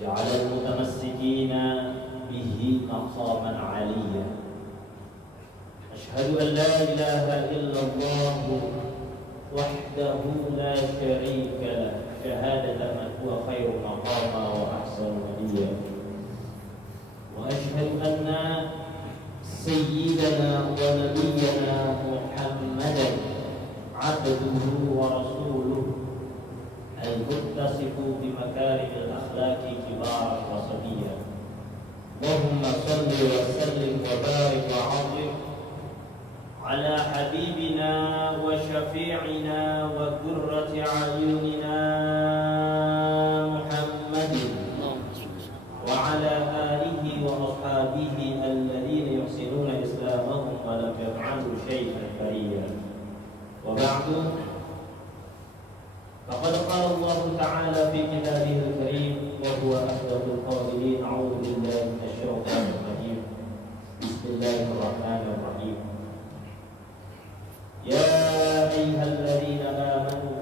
جعل المتمسكين به مقاما عليا. أشهد أن لا إله إلا الله وحده لا شريك له شهادة من هو خير مقاما وأحسن نديا. وأشهد أن سيدنا ونبينا محمدا عبده ورسوله المتصف بمكارم الأخلاق كبارا وصبيا. اللهم صل وسلم وبارك وعظم على حبيبنا وشفيعنا وقرة أعيننا محمد وعلى آله وأصحابه الذين يحسنون إسلامهم ولم يفعلوا شيئا بريا. وبعد، فقد قال الله تعالى في كتابه الكريم وهو أصدق القائلين: أعوذ بالله من الشيطان الرجيم، بسم الله الرحمن الرحيم. يا أيها الذين آمنوا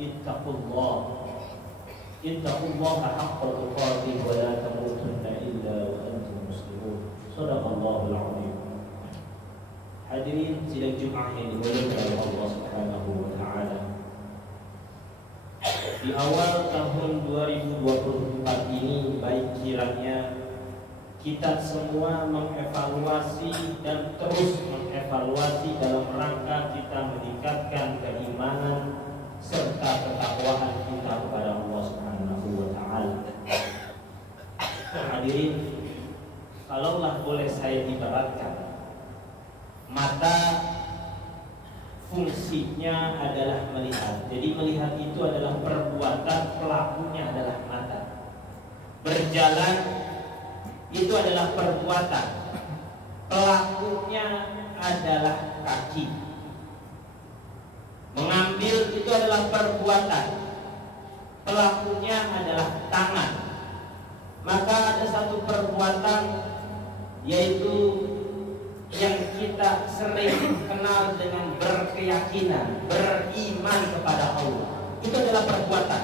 اتقوا الله حق تقاته ولا تموتن إلا وأنتم مسلمون. صدق الله العظيم. Hadirin sidang Jumat yang dimuliakan oleh Allah Subhanahu wa taala. Di awal tahun 2024 ini, baik kiranya kita semua mengevaluasi dan terus mengevaluasi dalam rangka kita meningkatkan keimanan serta ketakwaan kita kepada Allah Subhanahu wa taala. Hadirin, kalaulah boleh saya ibaratkan, mata fungsinya adalah melihat. Jadi melihat itu adalah perbuatan, pelakunya adalah mata. Berjalan itu adalah perbuatan, pelakunya adalah kaki. Mengambil itu adalah perbuatan, pelakunya adalah tangan. Maka ada satu perbuatan, yaitu yang kita sering kenal dengan berkeyakinan, beriman kepada Allah. Itu adalah perbuatan.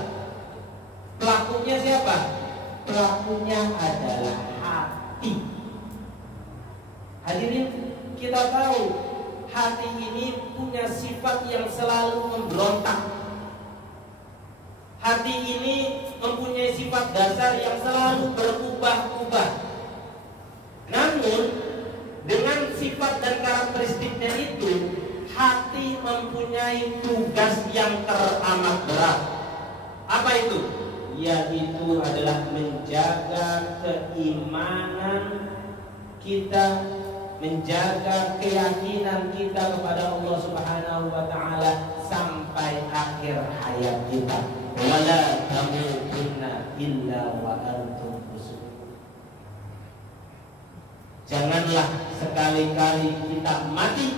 Pelakunya siapa? Pelakunya adalah hati. Hadirin, kita tahu hati ini punya sifat yang selalu memberontak. Hati ini mempunyai sifat dasar yang selalu berubah-ubah. Namun dengan sifat dan karakteristiknya itu, hati mempunyai tugas yang teramat berat. Apa itu? Yaitu adalah menjaga keimanan kita, menjaga keyakinan kita kepada Allah Subhanahu wa taala sampai akhir hayat kita. Wala tamutunna illa wa antum muslimun. Janganlah sekali-kali kita mati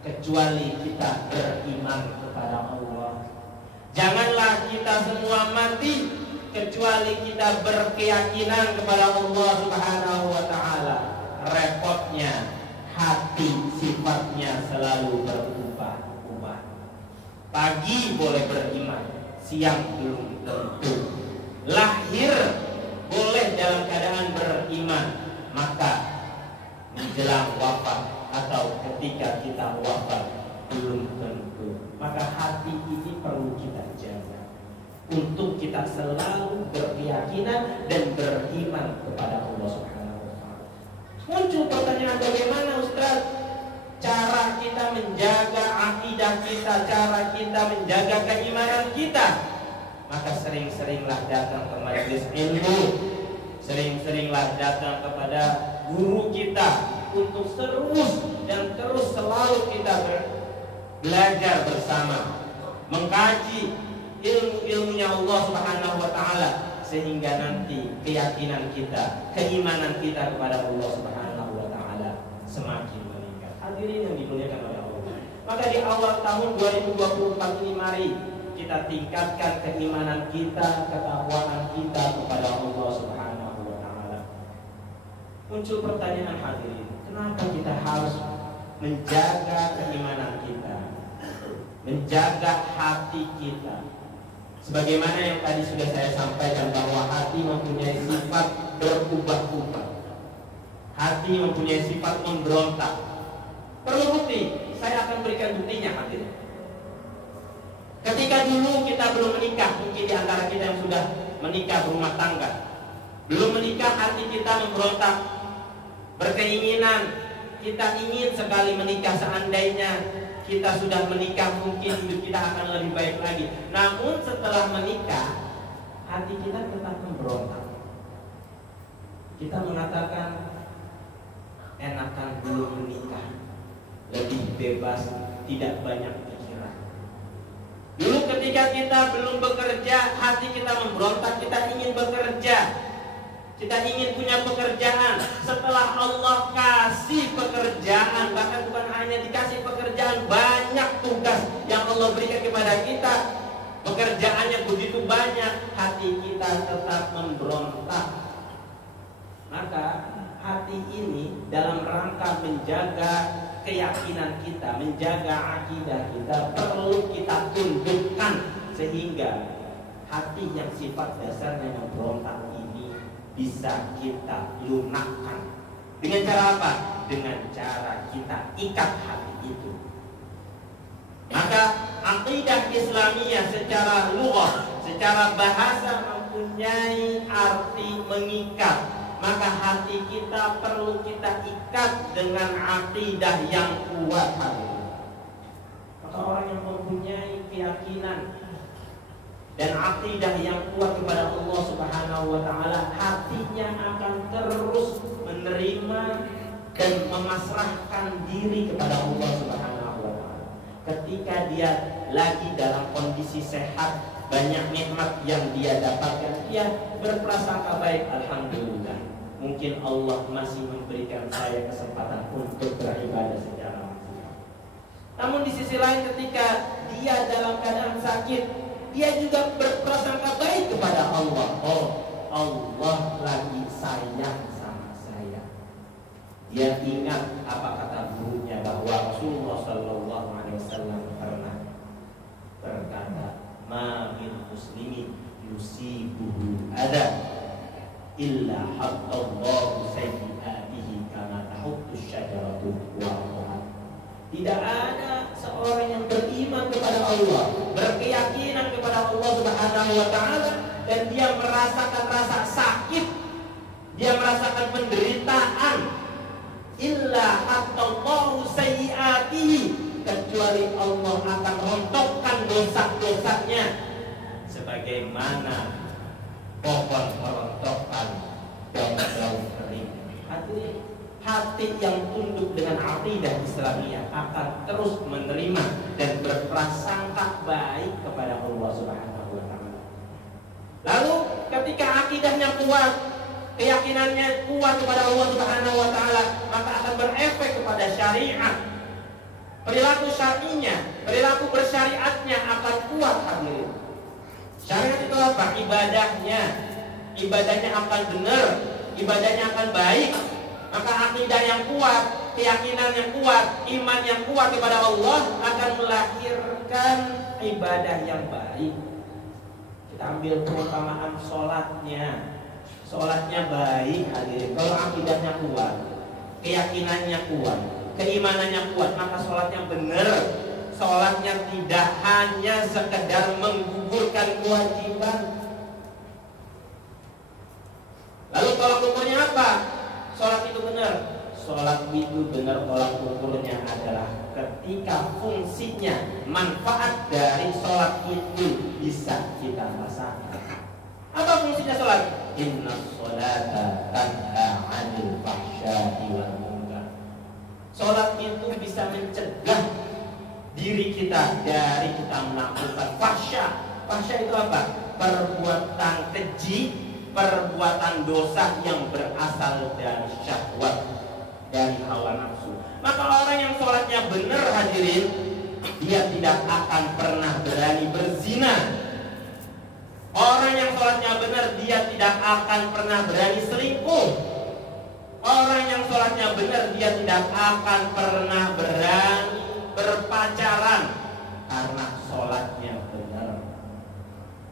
kecuali kita beriman kepada Allah. Janganlah kita semua mati kecuali kita berkeyakinan kepada Allah Subhanahu wa taala. Repotnya hati sifatnya selalu berubah-ubah. Pagi boleh beriman, siang belum tentu. Lahir boleh dalam keadaan beriman, maka menjelang wafat atau ketika kita wafat belum tentu. Maka hati ini perlu kita jaga untuk kita selalu berkeyakinan dan beriman kepada Allah Subhanahu wa taala. Muncul pertanyaan, bagaimana Ustaz cara kita menjaga akidah kita, cara kita menjaga keimanan kita? Maka sering-seringlah datang ke majelis ilmu, sering-seringlah datang kepada guru kita untuk terus selalu kita belajar bersama, mengkaji ilmu-ilmunya Allah Subhanahu wa taala, sehingga nanti keyakinan kita, keimanan kita kepada Allah Subhanahu wa taala semakin meningkat. Hadirin yang dimuliakan oleh Allah. Maka di awal tahun 2024 ini, mari kita tingkatkan keimanan kita, ketakwaan kita kepada Allah Subhanahu wa taala. Muncul pertanyaan, hadirin, kenapa kita harus menjaga keimanan kita, menjaga hati kita? Sebagaimana yang tadi sudah saya sampaikan, bahwa hati mempunyai berubah-ubah. Hati mempunyai sifat memberontak. Perlu bukti, saya akan berikan buktinya hadirin. Ketika dulu kita belum menikah, mungkin di antara kita yang sudah menikah berumah tangga, belum menikah hati kita memberontak, berkeinginan, kita ingin sekali menikah, seandainya kita sudah menikah mungkin hidup kita akan lebih baik lagi. Namun setelah menikah, hati kita tetap memberontak. Kita mengatakan enakan belum menikah, lebih bebas, tidak banyak pikiran. Dulu ketika kita belum bekerja, hati kita memberontak, kita ingin bekerja, kita ingin punya pekerjaan. Setelah Allah kasih pekerjaan, bahkan bukan hanya dikasih pekerjaan, banyak tugas yang Allah berikan kepada kita, pekerjaannya begitu banyak, hati kita tetap memberontak. Maka hati ini dalam rangka menjaga keyakinan kita, menjaga akidah kita, perlu kita tundukkan sehingga hati yang sifat dasarnya memberontak ini bisa kita lunakkan. Dengan cara apa? Dengan cara kita ikat hati itu. Maka akidah Islamiyah secara lughah, secara bahasa mempunyai arti mengikat. Maka hati kita perlu kita ikat dengan akidah yang kuat. Maka orang yang mempunyai keyakinan dan akidah yang kuat kepada Allah Subhanahu wa taala, hatinya akan terus menerima dan memasrahkan diri kepada Allah Subhanahu wa taala. Ketika dia lagi dalam kondisi sehat, banyak nikmat yang dia dapatkan, dia berprasangka baik, alhamdulillah. Mungkin Allah masih memberikan saya kesempatan untuk beribadah secara maksimal. Namun di sisi lain ketika dia dalam keadaan sakit, dia juga berprasangka baik kepada Allah. Oh, Allah lagi sayang sama saya. Dia ingat apa kata gurunya, bahwa Rasulullah Sallallahu Alaihi Wasallam pernah berkata, "Ma min muslimin yusibuhu ada illa hattallahu sayyi'atihi kama tahuttu syajaratu wa." Tidak ada seorang yang beriman kepada Allah, berkeyakinan kepada Allah Subhanahu wa taala, dan dia merasakan rasa sakit, dia merasakan penderitaan, illa hattallahu sayyi'atihi, kecuali Allah akan rontokkan dosa-dosanya sebagaimana pohon merontokkan daun-daun kering. Hati yang tunduk dengan akidah Islamiyah akan terus menerima dan berprasangka baik kepada Allah Subhanahu wa taala. Lalu ketika akidahnya kuat, keyakinannya kuat kepada Allah Subhanahu wa taala, maka akan berefek kepada syariat. Perilaku syar'inya, perilaku bersyariatnya akan kuat, hadirin. Syariat itu apa? Ibadahnya akan benar, ibadahnya akan baik. Maka akidah yang kuat, keyakinan yang kuat, iman yang kuat kepada Allah akan melahirkan ibadah yang baik. Kita ambil perumpamaan sholatnya. Sholatnya baik, hadirin. Kalau akidahnya kuat, keyakinannya kuat, keimanannya kuat, maka sholatnya benar. Sholatnya tidak hanya sekedar menggugurkan kewajiban. Lalu tolak ukurnya apa? Sholat itu benar. Sholat itu benar, tolak ukurnya adalah ketika fungsinya, manfaat dari sholat itu bisa kita rasakan. Apa fungsinya sholat? Inna sholata tanha 'anil fahsya'i wal munkar. Sholat itu bisa mencegah diri kita dari kita melakukan fahsya. Fahsya itu apa? Perbuatan keji, perbuatan dosa yang berasal dari syahwat, dari hawa nafsu. Maka orang yang sholatnya benar, hadirin, dia tidak akan pernah berani berzina. Orang yang sholatnya benar, dia tidak akan pernah berani selingkuh. Orang yang sholatnya benar, dia tidak akan pernah berani berpacaran, karena sholatnya benar.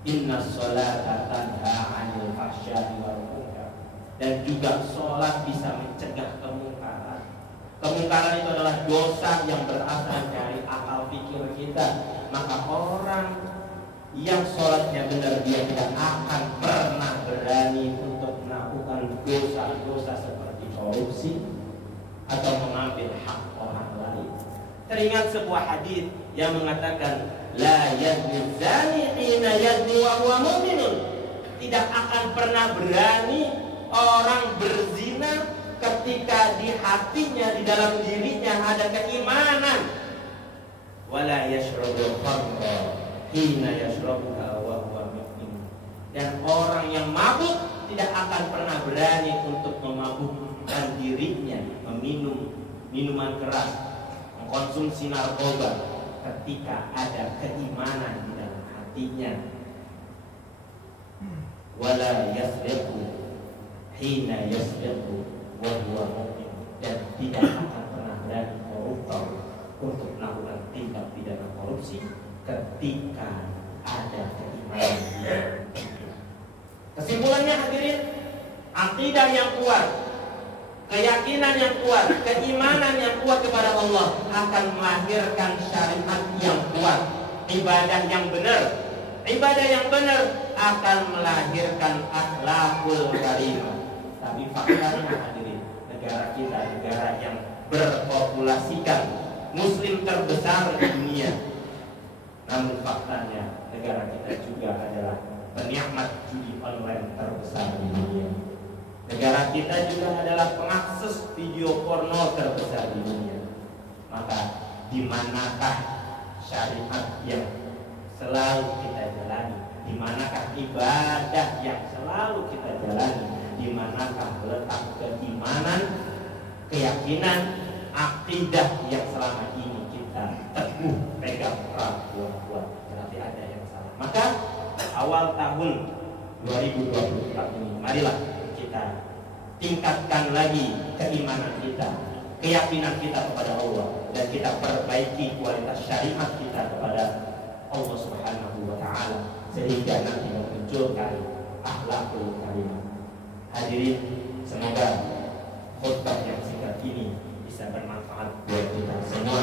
Inna sholata tanha 'anil fahsya'i wal munkar. Dan juga sholat bisa mencegah kemungkaran. Kemungkaran itu adalah dosa yang berasal dari akal pikir kita. Maka orang yang sholatnya benar, dia tidak akan pernah berani untuk melakukan dosa-dosa seperti korupsi atau mengambil hak orang lain. Teringat sebuah hadis yang mengatakan, la yazni zani hina yazni wa huwa mu'minun. Tidak akan pernah berani orang berzina ketika di hatinya, di dalam dirinya ada keimanan. Wala yashrabul khamra hina yashrabuha wa huwa mu'min. Dan orang yang mabuk tidak akan pernah berani untuk memabukkan dirinya, meminum minuman keras, mengkonsumsi narkoba ketika ada keimanan di dalam hatinya. Wala yasriqu hina yasriqu wa huwa mu'min. Dan tidak akan pernah berani koruptor untuk melakukan tindak pidana korupsi ketika ada keimanan. Kesimpulannya hadirin, akidah yang kuat, keyakinan yang kuat, keimanan yang kuat kepada Allah akan melahirkan syariat yang kuat, ibadah yang benar. Ibadah yang benar akan melahirkan akhlakul karimah. Tapi faktanya hadirin, negara kita negara yang berpopulasikan muslim terbesar di dunia. Namun faktanya negara kita juga adalah penikmat judi online terbesar di dunia. Negara kita juga adalah pengakses video porno terbesar di dunia. Maka di manakah syariat yang selalu kita jalani? Di manakah ibadah yang selalu kita jalani? Di manakah letak keimanan, keyakinan, akidah yang selama ini kita teguh pegang erat kuat-kuat? Berarti ada yang salah. Maka awal tahun 2024 ini, marilah kita tingkatkan lagi keimanan kita, keyakinan kita kepada Allah, dan kita perbaiki kualitas syariat kita kepada Allah Subhanahu wa Ta'ala, sehingga nanti memunculkan akhlakul karimah. Hadirin, semoga khutbah yang singkat ini bisa bermanfaat buat kita semua.